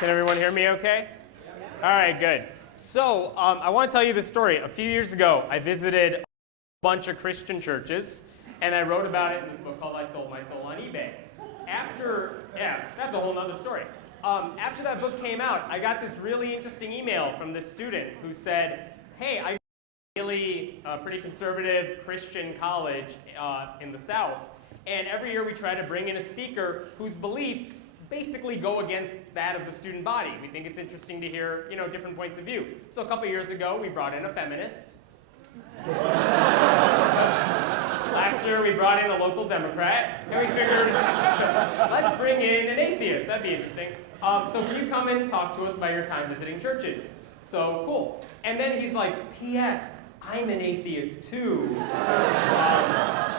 Can everyone hear me okay? All right, good. So I want to tell you this story. A few years ago, I visited a bunch of Christian churches, and I wrote about it in this book called I Sold My Soul on eBay. That's a whole other story. After that book came out, I got this really interesting email from this student who said, hey, I really pretty conservative Christian college in the South, and every year we try to bring in a speaker whose beliefs basically go against that of the student body. We think it's interesting to hear, different points of view. So a couple years ago, we brought in a feminist. Last year, we brought in a local Democrat, and we figured, let's bring in an atheist. That'd be interesting. So can you come and talk to us about your time visiting churches? So cool. And then he's like, P.S. I'm an atheist too.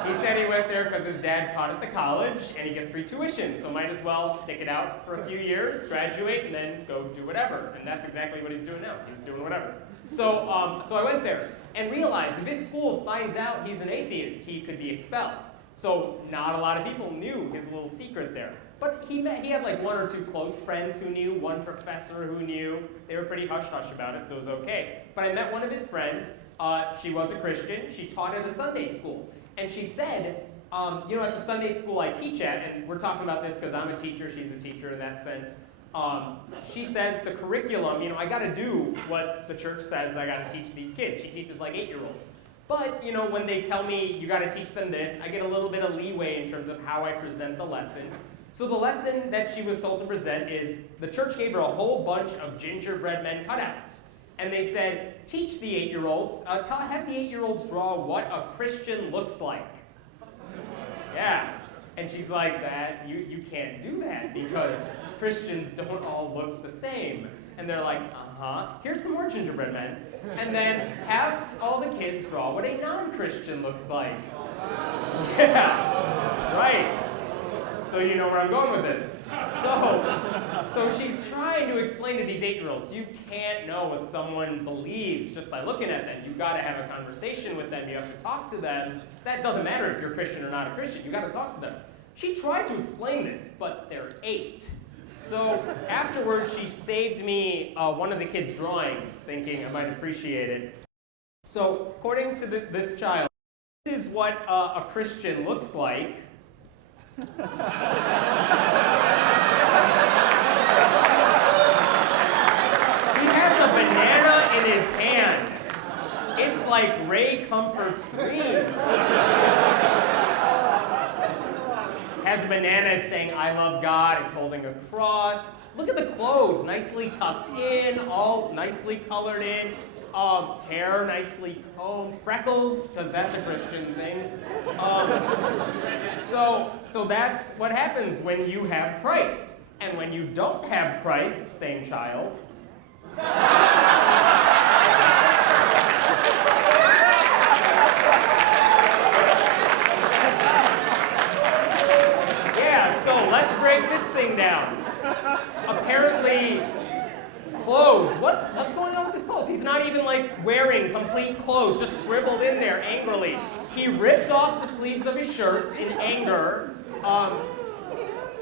He said he went there because his dad taught at the college and he gets free tuition, so might as well stick it out for a few years, graduate, and then go do whatever. And that's exactly what he's doing now. He's doing whatever. So I went there and realized if his school finds out he's an atheist, he could be expelled. So not a lot of people knew his little secret there. But he had like one or two close friends who knew, one professor who knew. They were pretty hush-hush about it, so it was okay. But I met one of his friends. She was a Christian. She taught at a Sunday school. And she said, at the Sunday school I teach at, and we're talking about this because I'm a teacher, she's a teacher in that sense. She says the curriculum, I got to do what the church says I got to teach these kids. She teaches like 8-year-olds. But, when they tell me you got to teach them this, I get a little bit of leeway in terms of how I present the lesson. So the lesson that she was told to present is the church gave her a whole bunch of gingerbread men cutouts. And they said, teach the 8-year-olds, have the 8-year-olds draw what a Christian looks like. Yeah. And she's like, you can't do that because Christians don't all look the same. And they're like, here's some more gingerbread men. And then have all the kids draw what a non-Christian looks like. Yeah, right. So you know where I'm going with this. So she's trying to explain to these 8-year-olds, you can't know what someone believes just by looking at them. You've got to have a conversation with them. You have to talk to them. That doesn't matter if you're Christian or not a Christian. You've got to talk to them. She tried to explain this, but they're 8. So afterwards, she saved me one of the kids' drawings, thinking I might appreciate it. So according to this child, this is what a Christian looks like. He has a banana in his hand. It's like Ray Comfort's dream. Has a banana, it's saying, I love God, it's holding a cross. Look at the clothes, nicely tucked in, all nicely colored in. Hair nicely combed, freckles, because that's a Christian thing. So that's what happens when you have Christ. And when you don't have Christ, same child. Yeah, so let's break this thing down. Apparently, clothes. What's going on with his clothes? He's not even like wearing complete clothes, just scribbled in there angrily. He ripped off the sleeves of his shirt in anger.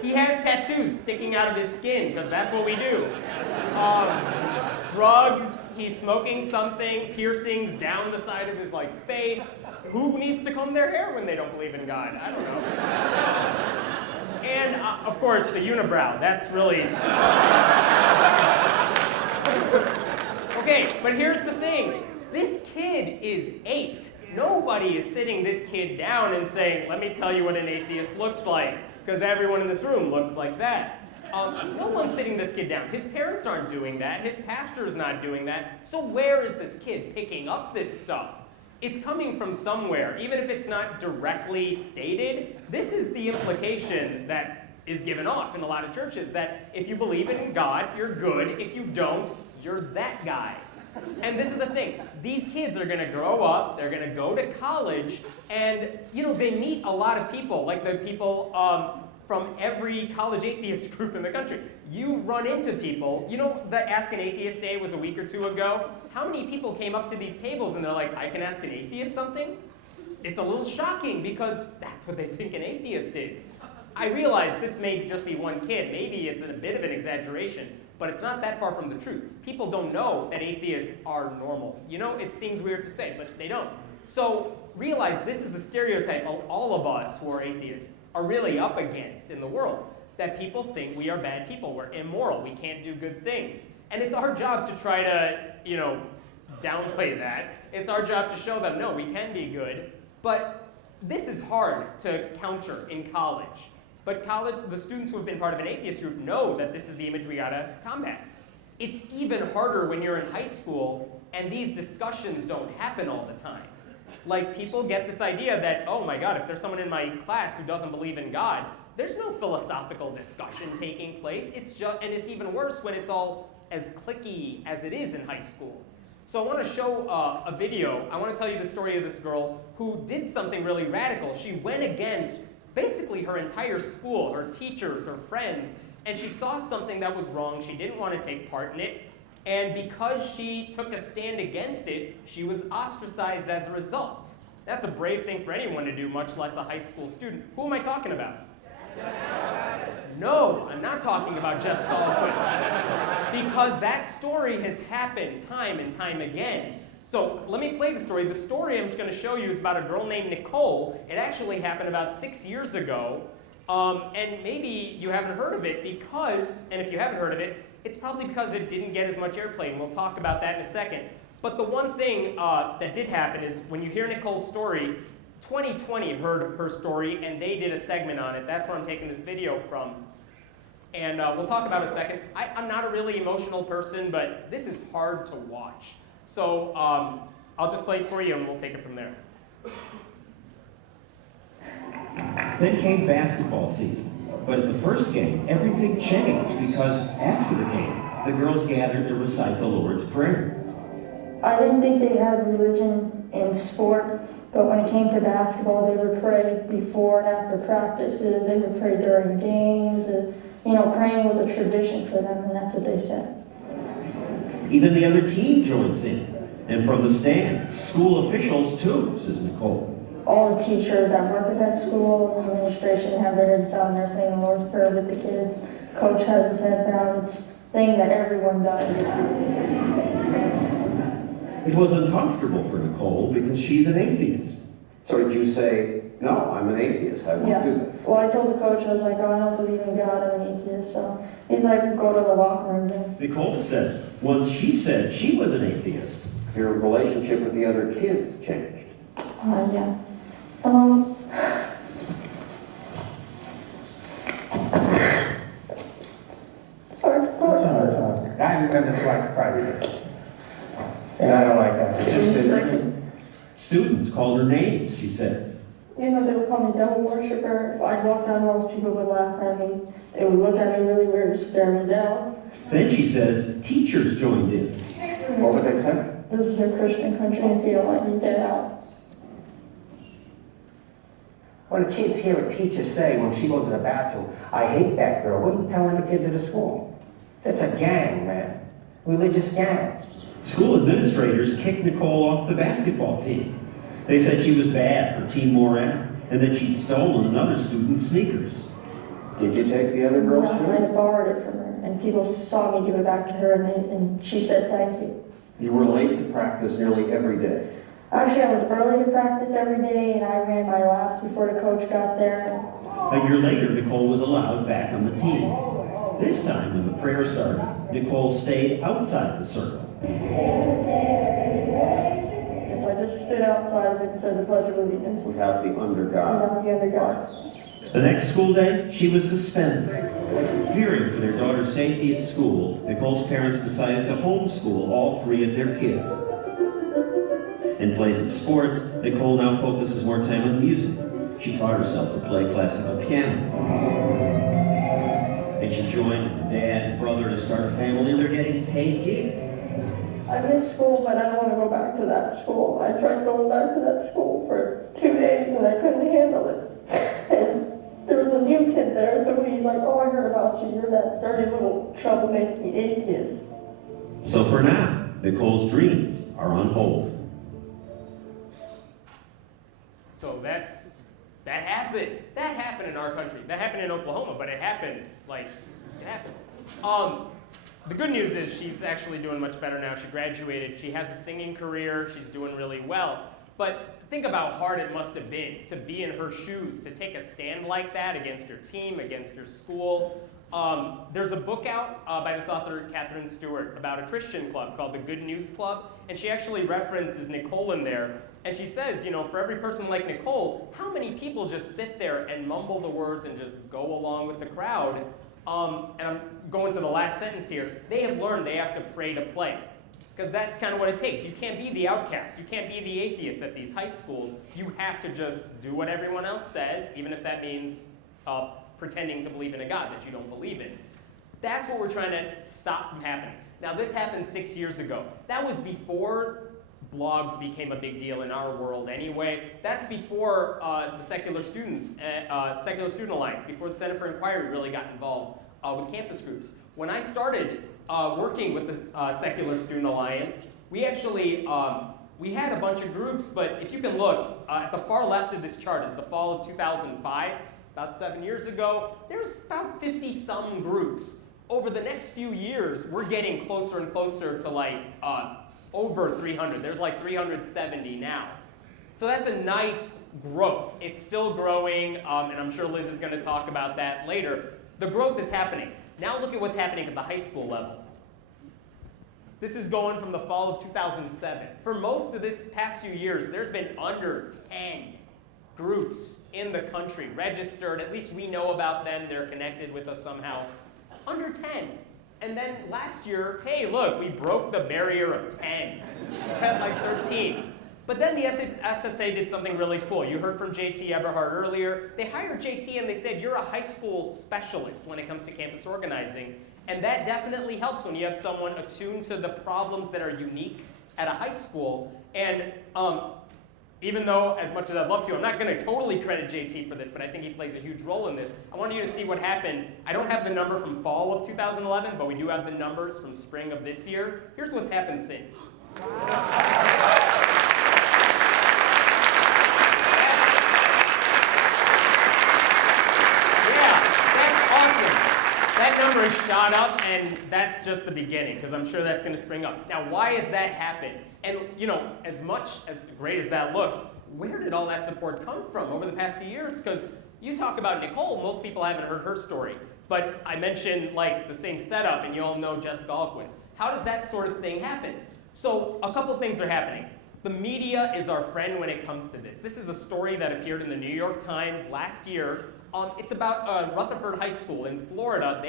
He has tattoos sticking out of his skin, because that's what we do. Drugs, he's smoking something, piercings down the side of his face. Who needs to comb their hair when they don't believe in God? I don't know. And of course, the unibrow. That's really... Okay, but here's the thing. This kid is 8. Nobody is sitting this kid down and saying, let me tell you what an atheist looks like, because everyone in this room looks like that. No one's sitting this kid down. His parents aren't doing that. His pastor's not doing that. So where is this kid picking up this stuff? It's coming from somewhere. Even if it's not directly stated, this is the implication that is given off in a lot of churches, that if you believe in God, you're good. If you don't, you're that guy. And this is the thing. These kids are going to grow up, they're going to go to college, and, they meet a lot of people, like the people from every college atheist group in the country. You run into people. The Ask an Atheist Day was a week or 2 ago. How many people came up to these tables and they're like, I can ask an atheist something? It's a little shocking because that's what they think an atheist is. I realize this may just be one kid. Maybe it's a bit of an exaggeration. but it's not that far from the truth. People don't know that atheists are normal. You know, it seems weird to say, but they don't. So realize this is the stereotype all of us who are atheists are really up against in the world, that people think we are bad people, we're immoral, we can't do good things. And it's our job to try to, you know, downplay that. It's our job to show them, no, we can be good. But this is hard to counter in college. But the students who have been part of an atheist group know that this is the image we gotta combat. It's even harder when you're in high school and these discussions don't happen all the time. Like, people get this idea that, oh my God, if there's someone in my class who doesn't believe in God, there's no philosophical discussion taking place. It's just, and it's even worse when it's all as cliquey as it is in high school. So I want to show a video. I want to tell you the story of this girl who did something really radical. She went against basically her entire school, her teachers, her friends, and she saw something that was wrong. She didn't want to take part in it. And because she took a stand against it, she was ostracized as a result. That's a brave thing for anyone to do, much less a high school student. Who am I talking about? No, I'm not talking about Jess Dahlquist. Because that story has happened time and time again. So let me play the story. The story I'm going to show you is about a girl named Nicole. It actually happened about 6 years ago. And maybe you haven't heard of it because, and if you haven't heard of it, it's probably because it didn't get as much airplay, and we'll talk about that in a second. But the one thing that did happen is when you hear Nicole's story, 2020 heard her story, and they did a segment on it. That's where I'm taking this video from. And we'll talk about it in a second. I'm not a really emotional person, but this is hard to watch. So I'll just play it for you, and we'll take it from there. Then came basketball season. But at the first game, everything changed because after the game, the girls gathered to recite the Lord's Prayer. I didn't think they had religion in sport, but when it came to basketball, they would pray before and after practices. They would pray during games. And, you know, praying was a tradition for them, and that's what they said. Even the other team joins in. And from the stands, school officials too, says Nicole. All the teachers that work at that school and the administration have their heads down there saying the Lord's Prayer with the kids. Coach has his head down. It's a thing that everyone does. It was uncomfortable for Nicole because she's an atheist. So did you say, no, I'm an atheist, I won't do that? Well, I told the coach, I was like, oh, I don't believe in God, I'm an atheist. So he's like, go to the locker room then. Nicole says once she said she was an atheist. Your relationship with the other kids changed. Yeah. Sorry. I'm going to like practice. And I don't like that. It's just that Students called her names, she says. You know, they would call me devil worshiper. If I'd walk down halls, people would laugh at me. They would look at me really weird and stare me down. Then she says teachers joined in. What would they say? This is a Christian country, and if you don't like me, get out. when the kids hear a teacher say when she goes to the bathroom, I hate that girl, what are you telling the kids at the school? That's a gang, man. Religious gang. School administrators kicked Nicole off the basketball team. They said she was bad for team morale and that she'd stolen another student's sneakers. Did you take the other girl's No, I shoe? borrowed it from her, and people saw me give it back to her, and she said thank you. You were late to practice nearly every day. Actually, I was early to practice every day, and I ran my laps before the coach got there. A year later, Nicole was allowed back on the team. This time, when the prayer started, Nicole stayed outside the circle. If I just stood outside of it and said the Pledge of Allegiance Without the under God. without the other God. The next school day, she was suspended. Fearing for their daughter's safety at school, Nicole's parents decided to homeschool all three of their kids. In place of sports, Nicole now focuses more time on music. She taught herself to play classical piano. And she joined her dad and brother to start a family, and they're getting paid gigs. I miss school, but I don't want to go back to that school. I tried going back to that school for 2 days, and I couldn't handle it. And there was a new kid there, so he's like, oh, I heard about you. You're that dirty little troublemaking atheist. So for now, Nicole's dreams are on hold. So that happened. That happened in our country. That happened in Oklahoma, but it happened, like, it happens. The good news is she's actually doing much better now. She graduated. She has a singing career. She's doing really well. But think about how hard it must have been to be in her shoes, to take a stand like that against your team, against your school. There's a book out by this author, Catherine Stewart, about a Christian club called the Good News Club. And she actually references Nicole in there. And she says, you know, for every person like Nicole, how many people just sit there and mumble the words and just go along with the crowd? And I'm going to the last sentence here. They have learned they have to pray to play. Because that's kind of what it takes. You can't be the outcast. You can't be the atheist at these high schools. You have to just do what everyone else says, even if that means pretending to believe in a God that you don't believe in. That's what we're trying to stop from happening. Now, this happened 6 years ago. That was before blogs became a big deal in our world anyway. That's before the Secular Student Alliance, before the Center for Inquiry really got involved with campus groups. When I started working with the Secular Student Alliance, we actually we had a bunch of groups, but if you can look, at the far left of this chart is the fall of 2005, about 7 years ago. There's about 50-some groups. Over the next few years, we're getting closer and closer to like over 300. There's like 370 now. So that's a nice growth. It's still growing, and I'm sure Liz is going to talk about that later. The growth is happening. Now look at what's happening at the high school level. This is going from the fall of 2007. For most of this past few years, there's been under 10 groups in the country registered. At least we know about them. They're connected with us somehow. Under 10. And then last year, hey, look, we broke the barrier of 10. We had like 13. But then the SSA did something really cool. You heard from JT Eberhard earlier. They hired JT and they said, you're a high school specialist when it comes to campus organizing. And that definitely helps when you have someone attuned to the problems that are unique at a high school. And even though, as much as I'd love to, I'm not going to totally credit JT for this, but I think he plays a huge role in this. I want you to see what happened. I don't have the number from fall of 2011, but we do have the numbers from spring of this year. Here's what's happened since. That number has shot up, and that's just the beginning, because I'm sure that's going to spring up. Now, why has that happened? And, you know, as great as that looks, where did all that support come from over the past few years? Because you talk about Nicole, most people haven't heard her story. But I mentioned, like, the same setup, and you all know Jessica Alquist. How does that sort of thing happen? So, a couple things are happening. The media is our friend when it comes to this. This is a story that appeared in the New York Times last year. It's about Rutherford High School in Florida.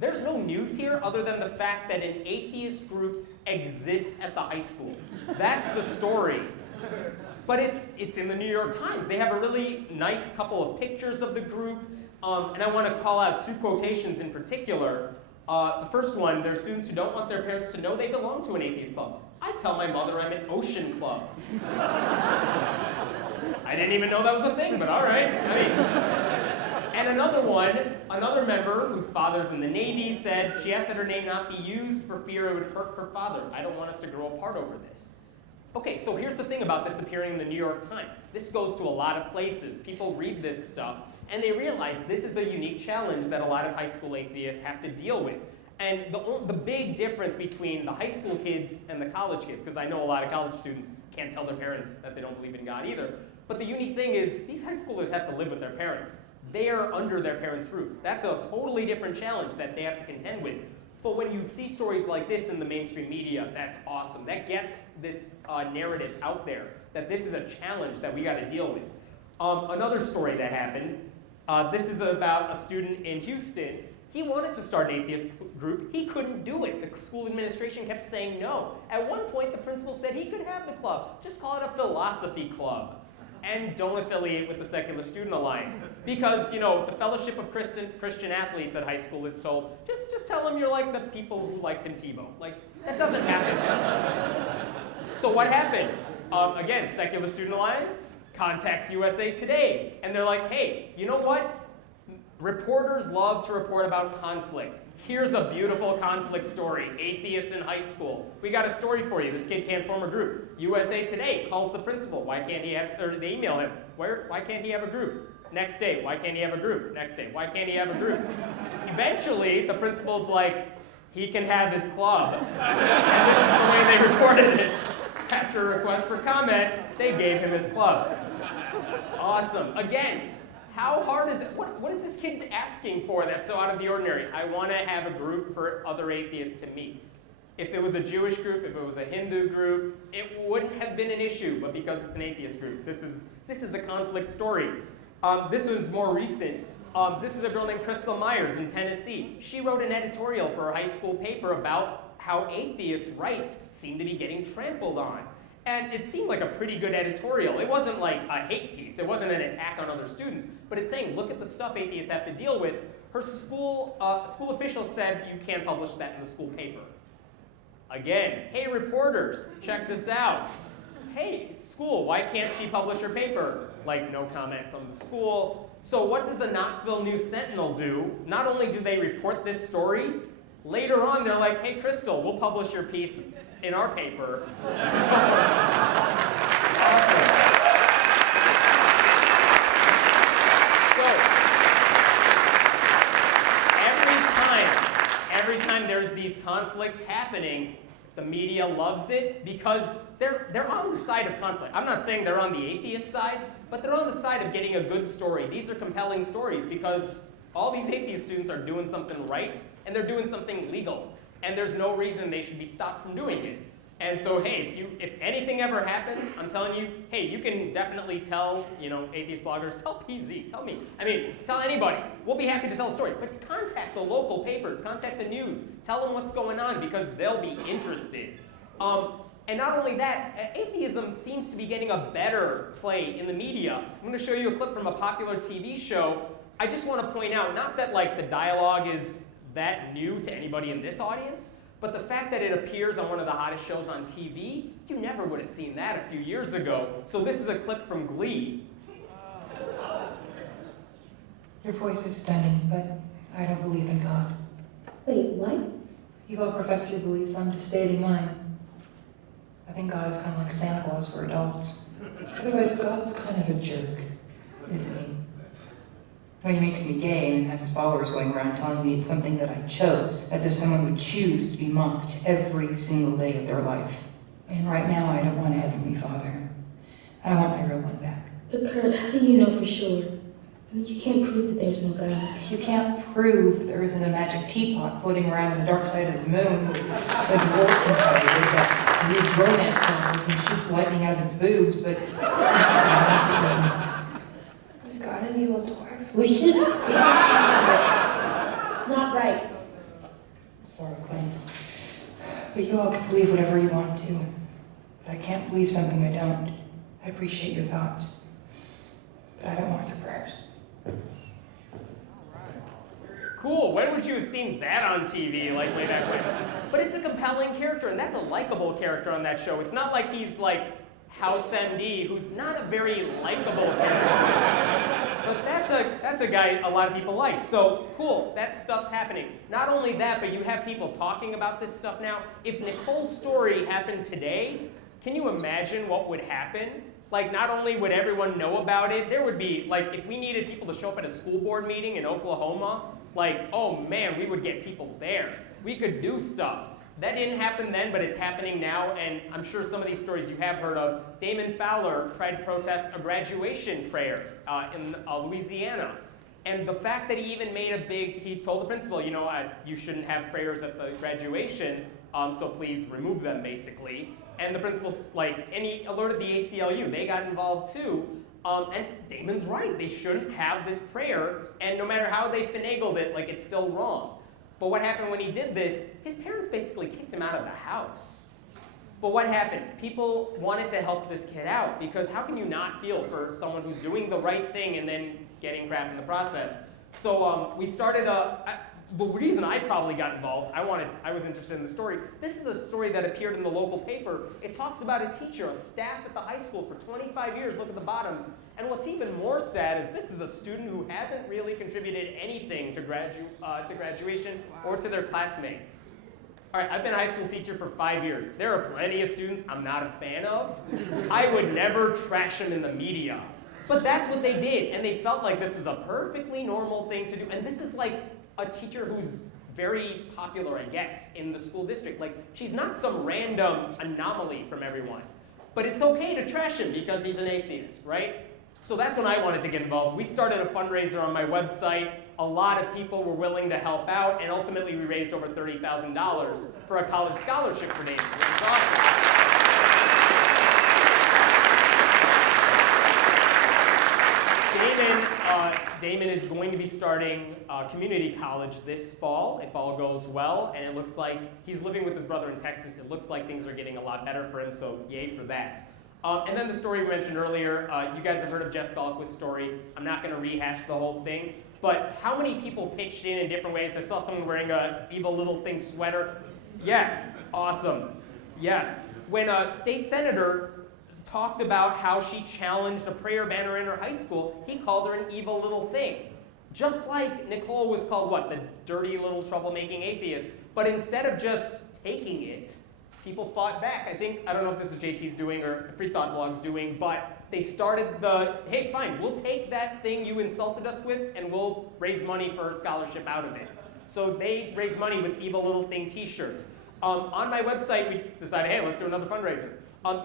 There's no news here other than the fact that an atheist group exists at the high school. That's the story. But it's in the New York Times. They have a really nice couple of pictures of the group. And I want to call out two quotations in particular. The first one, there are students who don't want their parents to know they belong to an atheist club. I tell my mother I'm an ocean club. I didn't even know that was a thing, but all right. And another one, another member whose father's in the Navy said she asked that her name not be used for fear it would hurt her father. I don't want us to grow apart over this. Okay, so here's the thing about this appearing in the New York Times. This goes to a lot of places. People read this stuff, and they realize this is a unique challenge that a lot of high school atheists have to deal with. And the big difference between the high school kids and the college kids, because I know a lot of college students can't tell their parents that they don't believe in God either, but the unique thing is these high schoolers have to live with their parents. They are under their parents' roof. That's a totally different challenge that they have to contend with. But when you see stories like this in the mainstream media, that's awesome. That gets this narrative out there, that this is a challenge that we got to deal with. Another story that happened, this is about a student in Houston. He wanted to start an atheist group. He couldn't do it. The school administration kept saying no. At one point, the principal said he could have the club. Just call it a philosophy club. And don't affiliate with the Secular Student Alliance. Because, you know, the Fellowship of Christian Athletes at high school is told, just tell them you're like the people who like Tim Tebow. Like, that doesn't happen. So what happened? Again, Secular Student Alliance contacts USA Today. And they're like, hey, you know what? Reporters love to report about conflict. Here's a beautiful conflict story. Atheists in high school. We got a story for you. This kid can't form a group. USA Today calls the principal. Why can't he have, or they email him. Why can't he have a group? Next day, why can't he have a group? Next day, why can't he have a group? Eventually, the principal's like, he can have his club. And this is the way they reported it. After a request for comment, they gave him his club. Awesome. Again, how hard is it? What is this kid asking for that's so out of the ordinary? I want to have a group for other atheists to meet. If it was a Jewish group, if it was a Hindu group, it wouldn't have been an issue, but because it's an atheist group, this is a conflict story. This was more recent. This is a girl named Crystal Myers in Tennessee. She wrote an editorial for her high school paper about how atheist rights seem to be getting trampled on. And it seemed like a pretty good editorial. It wasn't like a hate piece. It wasn't an attack on other students. But it's saying, look at the stuff atheists have to deal with. Her school officials said, you can't publish that in the school paper. Again, hey reporters, check this out. Hey, school, why can't she publish her paper? Like, no comment from the school. So what does the Knoxville News Sentinel do? Not only do they report this story, later on they're like, hey Crystal, we'll publish your piece in our paper. Awesome. So, every time there's these conflicts happening, the media loves it because they're on the side of conflict. I'm not saying they're on the atheist side, but they're on the side of getting a good story. These are compelling stories because all these atheist students are doing something right and they're doing something legal. And there's no reason they should be stopped from doing it. And so, hey, if anything ever happens, I'm telling you, hey, you can definitely tell, atheist bloggers, tell PZ, tell me. Tell anybody. We'll be happy to tell a story. But contact the local papers, contact the news, tell them what's going on because they'll be interested. And not only that, atheism seems to be getting a better play in the media. I'm going to show you a clip from a popular TV show. I just want to point out, not that the dialogue is that new to anybody in this audience, but the fact that it appears on one of the hottest shows on TV, you never would have seen that a few years ago. So this is a clip from Glee. Your voice is stunning, but I don't believe in God. Wait, what? You've all professed your beliefs, I'm just stating mine. I think God is kind of like Santa Claus for adults. Otherwise, God's kind of a jerk, isn't he? Well, he makes me gay and has his followers going around telling me it's something that I chose, as if someone would choose to be mocked every single day of their life. And right now, I don't want a Heavenly Father. I want my real one back. But Kurt, how do you know for sure? You can't prove that there's no God. You can't prove that there isn't a magic teapot floating around in the dark side of the moon with a dwarf inside of it that reads romance novels and shoots lightning out of its boobs, but Is God an evil dwarf? We shouldn't be talking about this. It's not right. sorry, Quinn. But you all can believe whatever you want to. But I can't believe something I don't. I appreciate your thoughts. But I don't want your prayers. Cool, when would you have seen that on TV, way back when? But it's a compelling character, and that's a likable character on that show. It's not like he's like House MD, who's not a very likable character. But that's a guy a lot of people like. So, cool, that stuff's happening. Not only that, but you have people talking about this stuff now. If Nicole's story happened today, can you imagine what would happen? Not only would everyone know about it, there would be, if we needed people to show up at a school board meeting in Oklahoma, oh man, we would get people there. We could do stuff. That didn't happen then, but it's happening now, and I'm sure some of these stories you have heard of. Damon Fowler tried to protest a graduation prayer in Louisiana. And the fact that he even made he told the principal, you shouldn't have prayers at the graduation, so please remove them, basically. And the principal's and he alerted the ACLU. They got involved too. And Damon's right. They shouldn't have this prayer. And no matter how they finagled it, it's still wrong. But what happened when he did this, his parents basically kicked him out of the house. But what happened? People wanted to help this kid out because how can you not feel for someone who's doing the right thing and then getting crap in the process? So we started the reason I probably got involved, I was interested in the story. This is a story that appeared in the local paper. It talks about a teacher, a staff at the high school for 25 years. Look at the bottom. And what's even more sad is this is a student who hasn't really contributed anything to graduation or to their classmates. All right, I've been a high school teacher for 5 years. There are plenty of students I'm not a fan of. I would never trash them in the media. But that's what they did, and they felt like this is a perfectly normal thing to do. And this is a teacher who's very popular, I guess, in the school district. Like, she's not some random anomaly from everyone. But it's okay to trash him because he's an atheist, right? So that's when I wanted to get involved. We started a fundraiser on my website. A lot of people were willing to help out, and ultimately we raised over $30,000 for a college scholarship for Damon, which is awesome. Damon is going to be starting community college this fall, if all goes well, and it looks like he's living with his brother in Texas. It looks like things are getting a lot better for him, so yay for that. And then the story we mentioned earlier, you guys have heard of Jess Dahlquist's story. I'm not going to rehash the whole thing, but how many people pitched in different ways? I saw someone wearing a evil little thing sweater. Yes, awesome. Yes. When a state senator talked about how she challenged a prayer banner in her high school, he called her an evil little thing. Just like Nicole was called what? The dirty little troublemaking atheist. But instead of just taking it, people fought back. I don't know if this is JT's doing or Free Thought Blog's doing, but they started hey, fine, we'll take that thing you insulted us with and we'll raise money for a scholarship out of it. So they raised money with evil little thing t-shirts. On my website, we decided, hey, let's do another fundraiser.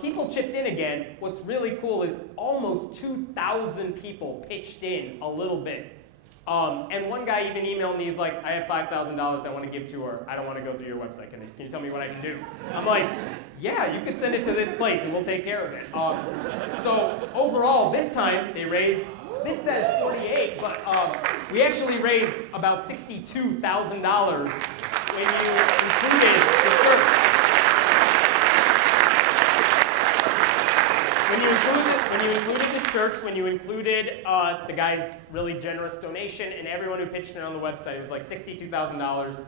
People chipped in again. What's really cool is almost 2,000 people pitched in a little bit. And one guy even emailed me, he's like, I have $5,000 I want to give to her. I don't want to go through your website. Can you tell me what I can do? I'm like, yeah, you can send it to this place and we'll take care of it. So overall, this time they raised, this says 48, but we actually raised about $62,000 when you included the shirts. When you included the shirts, when you included the guy's really generous donation, and everyone who pitched in on the website, it was like $62,000.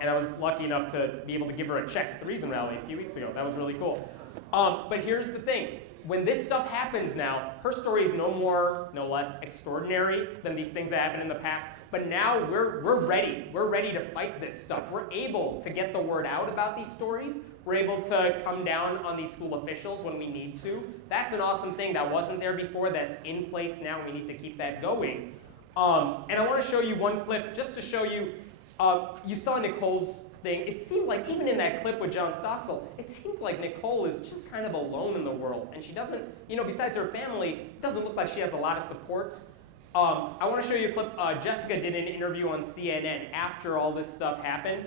And I was lucky enough to be able to give her a check at the Reason Rally a few weeks ago. That was really cool. But here's the thing. When this stuff happens now, her story is no more, no less extraordinary than these things that happened in the past. But now we're ready. We're ready to fight this stuff. We're able to get the word out about these stories. We're able to come down on these school officials when we need to. That's an awesome thing that wasn't there before, that's in place now, and we need to keep that going. And I want to show you one clip just to show you, you saw Nicole's thing. It seemed like, even in that clip with John Stossel, it seems like Nicole is just kind of alone in the world. And she doesn't, besides her family, it doesn't look like she has a lot of support. I want to show you a clip. Jessica did an interview on CNN after all this stuff happened.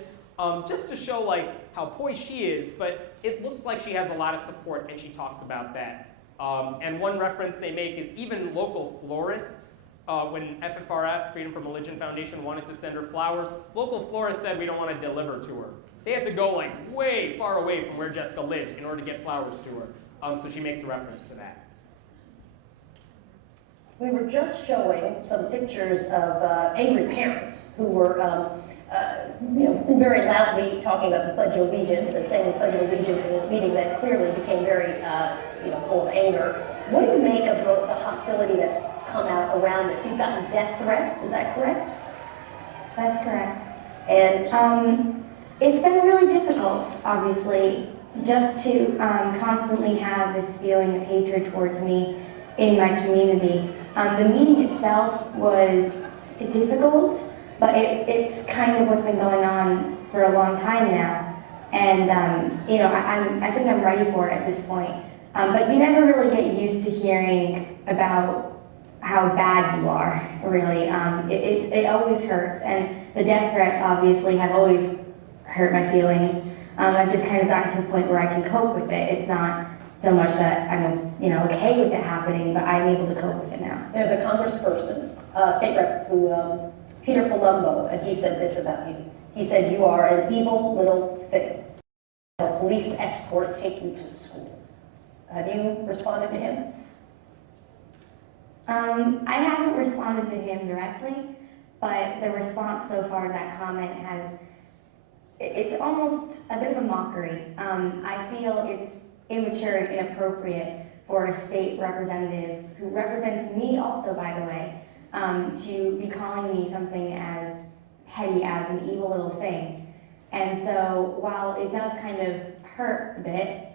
Just to show like how poised she is, but it looks like she has a lot of support, and she talks about that. And one reference they make is even local florists, when FFRF, Freedom from Religion Foundation, wanted to send her flowers, local florists said we don't want to deliver to her. They had to go like way far away from where Jessica lived in order to get flowers to her. So she makes a reference to that. We were just showing some pictures of angry parents who were very loudly talking about the Pledge of Allegiance and saying the Pledge of Allegiance in this meeting that clearly became very, full of anger. What do you make of the hostility that's come out around this? You've gotten death threats, is that correct? That's correct. And it's been really difficult, obviously, just to constantly have this feeling of hatred towards me in my community. The meeting itself was difficult, but it's kind of what's been going on for a long time now. And, I think I'm ready for it at this point. But you never really get used to hearing about how bad you are, really. It always hurts. And the death threats, obviously, have always hurt my feelings. I've just kind of gotten to a point where I can cope with it. It's not so much that I'm, okay with it happening, but I'm able to cope with it now. there's a congressperson, state rep, who, Peter Palumbo, and he said this about you. He said, you are an evil little thing. A police escort take you to school. Have you responded to him? I haven't responded to him directly, but the response so far to that comment it's almost a bit of a mockery. I feel it's immature and inappropriate for a state representative, who represents me also, by the way, to be calling me something as petty as an evil little thing. And so while it does kind of hurt a bit,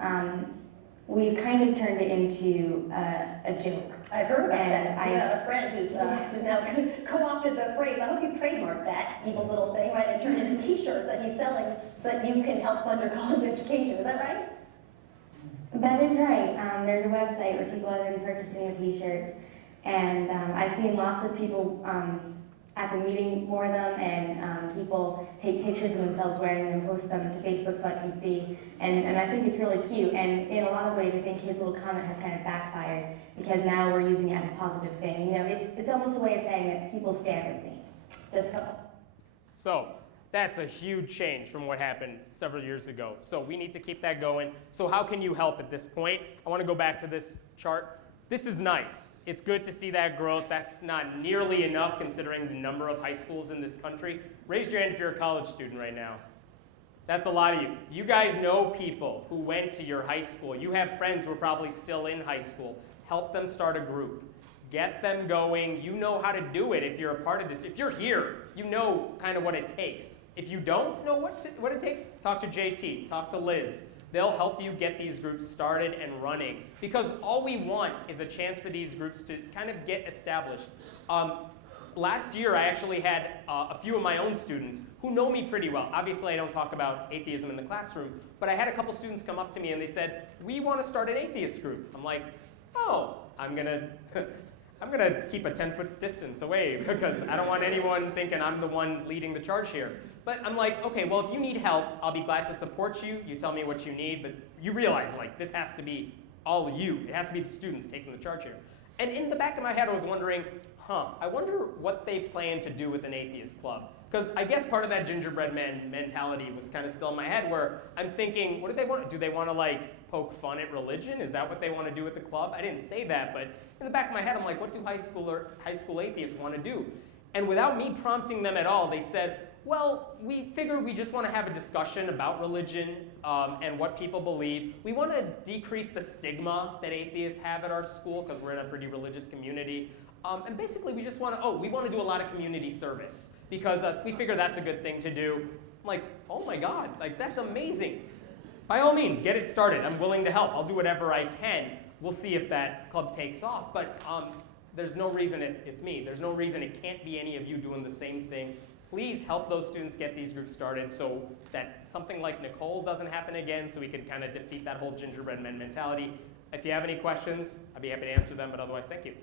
we've kind of turned it into a joke. I've heard about that. I got a friend who's now co-opted the phrase. I hope you've trademarked that evil little thing, right, and turned it into t-shirts that he's selling so that you can help fund your college education. Is that right? That is right. There's a website where people have been purchasing the t-shirts, and I've seen lots of people at the meeting wear them, and people take pictures of themselves wearing them and post them to Facebook so I can see, and I think it's really cute, and in a lot of ways I think his little comment has kind of backfired, because now we're using it as a positive thing. You know, it's almost a way of saying that people stand with me. Just go. So that's a huge change from what happened several years ago. So we need to keep that going. So how can you help at this point? I want to go back to this chart. This is nice. It's good to see that growth. That's not nearly enough considering the number of high schools in this country. Raise your hand if you're a college student right now. That's a lot of you. You guys know people who went to your high school. You have friends who are probably still in high school. Help them start a group. Get them going. You know how to do it if you're a part of this. If you're here, you know kind of what it takes. If you don't know what it takes, talk to JT, talk to Liz. They'll help you get these groups started and running, because all we want is a chance for these groups to kind of get established. Last year, I actually had a few of my own students who know me pretty well. Obviously, I don't talk about atheism in the classroom, but I had a couple students come up to me and they said, "We want to start an atheist group." I'm like, "Oh, I'm gonna keep a 10-foot distance away because I don't want anyone thinking I'm the one leading the charge here." But I'm like, okay, well, if you need help, I'll be glad to support you. You tell me what you need, but you realize, like, this has to be all you. It has to be the students taking the charge here. And in the back of my head, I was wondering, I wonder what they plan to do with an atheist club. Because I guess part of that gingerbread man mentality was kind of still in my head, where I'm thinking, what do they want? Do they want to, like, poke fun at religion? Is that what they want to do with the club? I didn't say that, but in the back of my head, I'm like, what do high school atheists want to do? And without me prompting them at all, they said, well, we figured we just want to have a discussion about religion and what people believe. We want to decrease the stigma that atheists have at our school, because we're in a pretty religious community. And basically, we just want to, we want to do a lot of community service, because we figure that's a good thing to do. I'm like, oh my God, like, that's amazing. By all means, get it started. I'm willing to help. I'll do whatever I can. We'll see if that club takes off. But there's no reason it's me. There's no reason it can't be any of you doing the same thing. Please help those students get these groups started so that something like Nicole doesn't happen again, so we can kind of defeat that whole gingerbread men mentality. If you have any questions, I'd be happy to answer them, but otherwise, thank you.